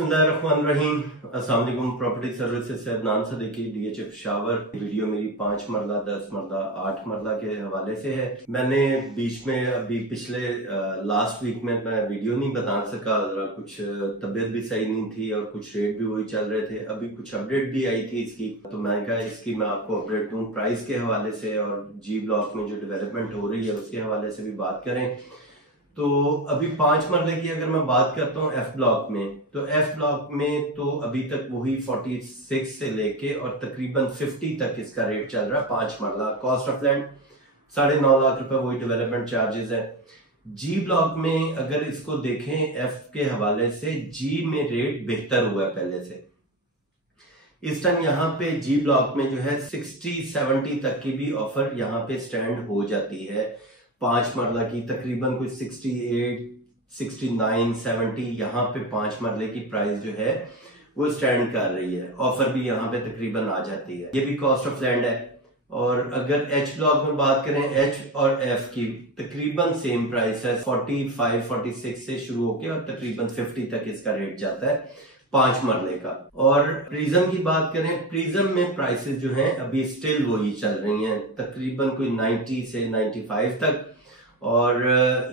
बिस्मिल्लाहिर्रहमानिर्रहीम। अस्सलाम वालेकुम। प्रॉपर्टी सर्विसेज से अदनान सदीकी, DHA पेशावर। वीडियो मेरी 5 मरला, 10 मरला, 8 मरला के हवाले से है। मैंने बीच में अभी पिछले लास्ट वीक में मैं वीडियो नहीं बता सका, जरा कुछ तबीयत भी सही नहीं थी और कुछ रेट भी वही चल रहे थे। अभी कुछ अपडेट भी आई थी इसकी, तो मैंने कहा इसकी मैं आपको अपडेट दूं प्राइस के हवाले से और जी ब्लॉक में जो डेवलपमेंट हो रही है उसके हवाले से भी बात करें। तो अभी 5 मरले की अगर मैं बात करता हूँ एफ ब्लॉक में, तो एफ ब्लॉक में तो अभी तक वही 46 से लेके और तकरीबन 50 तक इसका रेट चल रहा है। 5 मरला कॉस्ट ऑफ लैंड 9.5 लाख रुपए, वही डेवलपमेंट चार्जेस है। जी ब्लॉक में अगर इसको देखें एफ के हवाले से, जी में रेट बेहतर हुआ है पहले से। इस टाइम यहाँ पे जी ब्लॉक में जो है 60-70 तक की भी ऑफर यहाँ पे स्टैंड हो जाती है। 5 मरला की तकरीबन कुछ 68, 69, 70 यहाँ पे 5 मरले की प्राइस जो है वो स्टैंड कर रही है। ऑफर भी यहाँ पे तकरीबन आ जाती है। ये भी कॉस्ट ऑफ लैंड है। और अगर एच ब्लॉक में बात करें, एच और एफ की तकरीबन सेम प्राइस है। 45, 46 से शुरू होके और तकरीबन 50 तक इसका रेट जाता है 5 मरले का। और प्रिज्म की बात करें, प्रिज्म में प्राइसेस जो हैं अभी स्टिल वही चल रही हैं, तकरीबन कोई 90 से 95 तक। और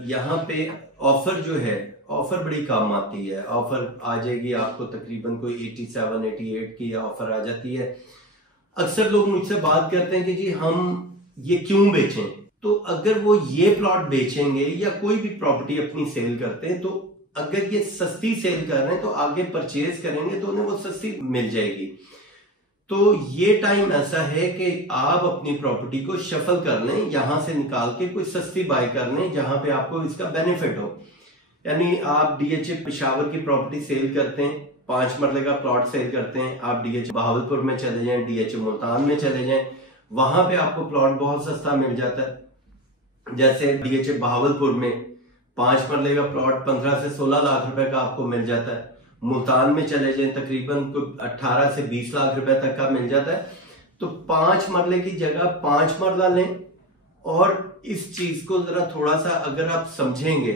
यहाँ पे ऑफर जो है, ऑफर बड़ी कम आती है। ऑफर आ जाएगी आपको तकरीबन कोई 87, 88 की ऑफर आ जाती है। अक्सर लोग मुझसे बात करते हैं कि जी हम ये क्यों बेचें। तो अगर वो ये प्लॉट बेचेंगे या कोई भी प्रॉपर्टी अपनी सेल करते हैं, तो अगर ये सस्ती सेल कर रहे हैं तो आगे परचेज करेंगे तो उन्हें वो सस्ती मिल जाएगी। तो ये टाइम ऐसा है कि आप अपनी प्रॉपर्टी को शफल कर लें, यहां से निकाल के कोई सस्ती बाय कर लें जहां पे आपको इसका बेनिफिट हो। यानी आप DHA पेशावर की प्रॉपर्टी सेल करते हैं, 5 मरले का प्लॉट सेल करते हैं, आप DHA बहावलपुर में चले जाएं, DHA मुल्तान में चले जाएं, वहां पे आपको प्लॉट बहुत सस्ता मिल जाता है। जैसे DHA बहावलपुर में 5 मरले का प्लॉट 15 से 16 लाख रुपए का आपको मिल जाता है। मुल्तान में चले जाएं तकरीबन 18 से 20 लाख रुपए तक का मिल जाता है। तो 5 मरले की जगह 5 मरला लें। और इस चीज को जरा थोड़ा सा अगर आप समझेंगे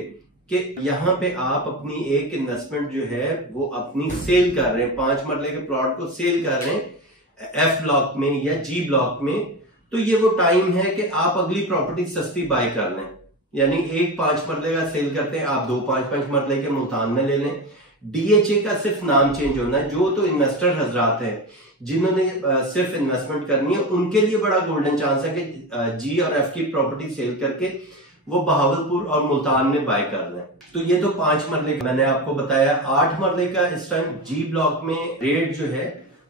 कि यहाँ पे आप अपनी एक इन्वेस्टमेंट जो है वो अपनी सेल कर रहे हैं, 5 मरले के प्लॉट को सेल कर रहे हैं एफ ब्लॉक में या जी ब्लॉक में, तो ये वो टाइम है कि आप अगली प्रॉपर्टी सस्ती बाय कर लें। यानी एक 5 मरले का सेल करते हैं, आप 2-5 मरले के मुल्तान में ले लें। DHA का सिर्फ नाम चेंज होना है। जो तो इन्वेस्टर हजरात हैं जिन्होंने सिर्फ इन्वेस्टमेंट करनी है, उनके लिए बड़ा गोल्डन चांस है कि जी और एफ की प्रॉपर्टी सेल करके वो बहावलपुर और मुल्तान में बाय कर लें। तो ये तो 5 मरले मैंने आपको बताया। 8 मरले का इस टाइम जी ब्लॉक में रेट जो है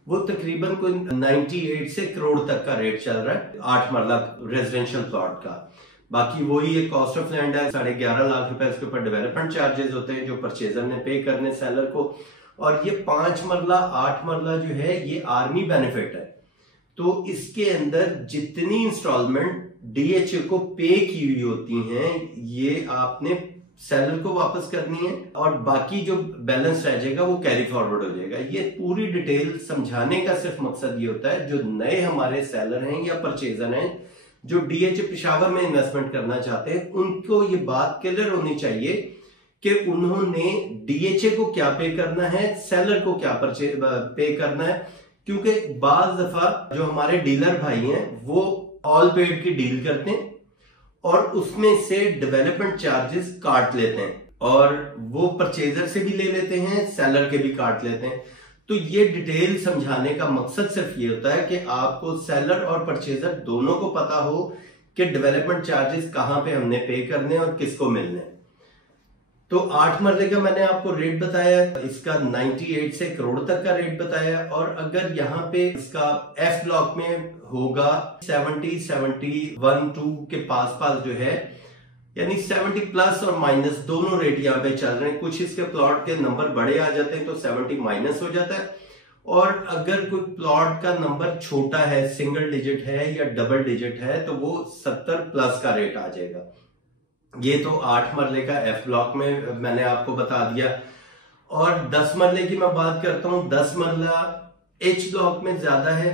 वो तकरीबन कोई 98 से करोड़ तक का रेट चल रहा है 8 मरला रेजिडेंशियल प्लॉट का। बाकी वही एक कॉस्ट ऑफ लैंड है, 11.5 लाख रुपए इसके ऊपर डेवलपमेंट चार्जेस होते हैं जो परचेजर ने पे करने सेलर को। और ये 5 मरला 8 मरला जो है ये आर्मी बेनिफिट है। तो इसके अंदर जितनी इंस्टॉलमेंट DHA को पे की हुई होती हैं ये आपने सेलर को वापस करनी है और बाकी जो बैलेंस रह जाएगा वो कैरी फॉरवर्ड हो जाएगा। ये पूरी डिटेल समझाने का सिर्फ मकसद ये होता है, जो नए हमारे सेलर हैं या परचेजर हैं जो DHA पेशावर में इन्वेस्टमेंट करना चाहते हैं, उनको ये बात क्लियर होनी चाहिए कि उन्होंने DHA को क्या पे करना है, सेलर को क्या पे करना है। क्योंकि बाज दफा जो हमारे डीलर भाई हैं वो ऑल पेड की डील करते हैं और उसमें से डेवलपमेंट चार्जेस काट लेते हैं और वो परचेजर से भी ले लेते हैं, सेलर के भी काट लेते हैं। तो ये डिटेल समझाने का मकसद सिर्फ ये होता है कि आपको सेलर और परचेजर दोनों को पता हो कि डेवलपमेंट चार्जेस कहां पे हमने पे करने और किसको मिलने। तो 8 मरले का मैंने आपको रेट बताया, इसका 98 से करोड़ तक का रेट बताया। और अगर यहाँ पे इसका एफ ब्लॉक में होगा 70, 71, 2 के पास जो है, यानी 70 प्लस और माइनस दोनों रेट यहाँ पे चल रहे हैं। कुछ इसके प्लॉट के नंबर बड़े आ जाते हैं तो 70 माइनस हो जाता है। और अगर कोई प्लॉट का नंबर छोटा है, सिंगल डिजिट है या डबल डिजिट है, तो वो 70 प्लस का रेट आ जाएगा। ये तो 8 मरले का एफ ब्लॉक में मैंने आपको बता दिया। और 10 मरले की मैं बात करता हूं। 10 मरला एच ब्लॉक में ज्यादा है,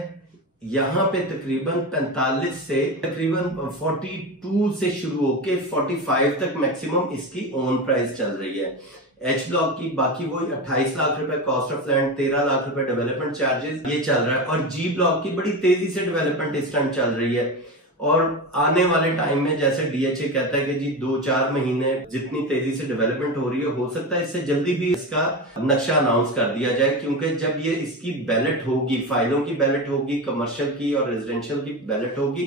यहाँ पे तकरीबन 45 से तकरीबन 42 से शुरू होके 45 तक मैक्सिमम इसकी ओन प्राइस चल रही है। एच ब्लॉक की बाकी वही 28 लाख रुपए कॉस्ट ऑफ लैंड, 13 लाख रुपए डेवलपमेंट चार्जेस, ये चल रहा है। और जी ब्लॉक की बड़ी तेजी से डेवलपमेंट इस टाइम चल रही है और आने वाले टाइम में जैसे डीएचए कहता है कि जी 2-4 महीने जितनी तेजी से डेवलपमेंट हो रही है, हो सकता है इससे जल्दी भी इसका नक्शा अनाउंस कर दिया जाए, क्योंकि जब ये इसकी बैलेट होगी, फाइलों की बैलेट होगी, कमर्शियल की और रेजिडेंशियल की बैलेट होगी,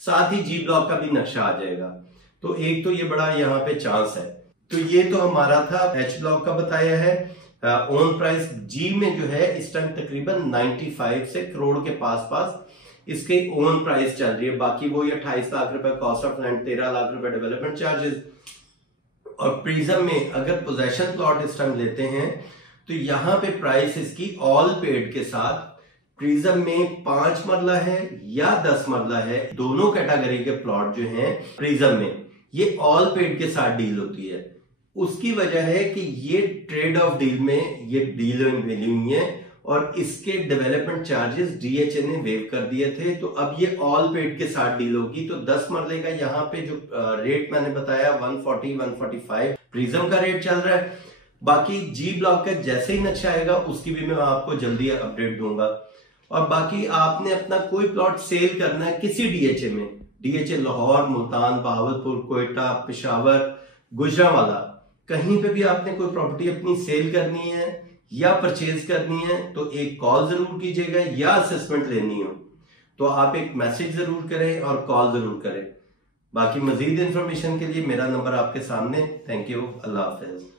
साथ ही जी ब्लॉक का भी नक्शा आ जाएगा। तो एक तो ये बड़ा यहाँ पे चांस है। तो ये तो हमारा था एच ब्लॉक का बताया है। ओन प्राइस जी में जो है इस टाइम तकरीबन 95 से करोड़ के पास इसके ओन प्राइस चल रही है। बाकी वो 28 लाख रुपए कॉस्ट ऑफ लैंड, 13 लाख रुपए डेवलपमेंट चार्जेस। और प्रिज्म में अगर पोजेशन प्लॉट इस टाइम लेते हैं तो यहाँ पे प्राइस इसकी ऑल पेड के साथ प्रिज्म में 5 मरला है या 10 मरला है, दोनों कैटेगरी के प्लॉट जो हैं प्रिज्म में ये ऑल पेड के साथ डील होती है। उसकी वजह है कि ये ट्रेड ऑफ डील में ये डील वैल्यू नहीं है और इसके डेवलपमेंट चार्जेस डीएचए ने वेव कर दिए थे। तो अब ये ऑल पेड के साथ डील होगी। तो 10 मरले का यहाँ पे जो रेट मैंने बताया 140-145 प्रिज्म का रेट चल रहा है। बाकी जी ब्लॉक का जैसे ही नक्शा आएगा उसकी भी मैं आपको जल्दी अपडेट दूंगा। और बाकी आपने अपना कोई प्लॉट सेल करना है किसी डीएचए में, डीएचए लाहौर, मुल्तान, बहावलपुर, कोयटा, पेशावर, गुजरांवाला, कहीं पे भी आपने कोई प्रॉपर्टी अपनी सेल करनी है या परचेज करनी है तो एक कॉल जरूर कीजिएगा, या असेसमेंट लेनी हो तो आप एक मैसेज जरूर करें और कॉल जरूर करें। बाकी मजीद इंफॉर्मेशन के लिए मेरा नंबर आपके सामने। Thank you, Allah Hafiz.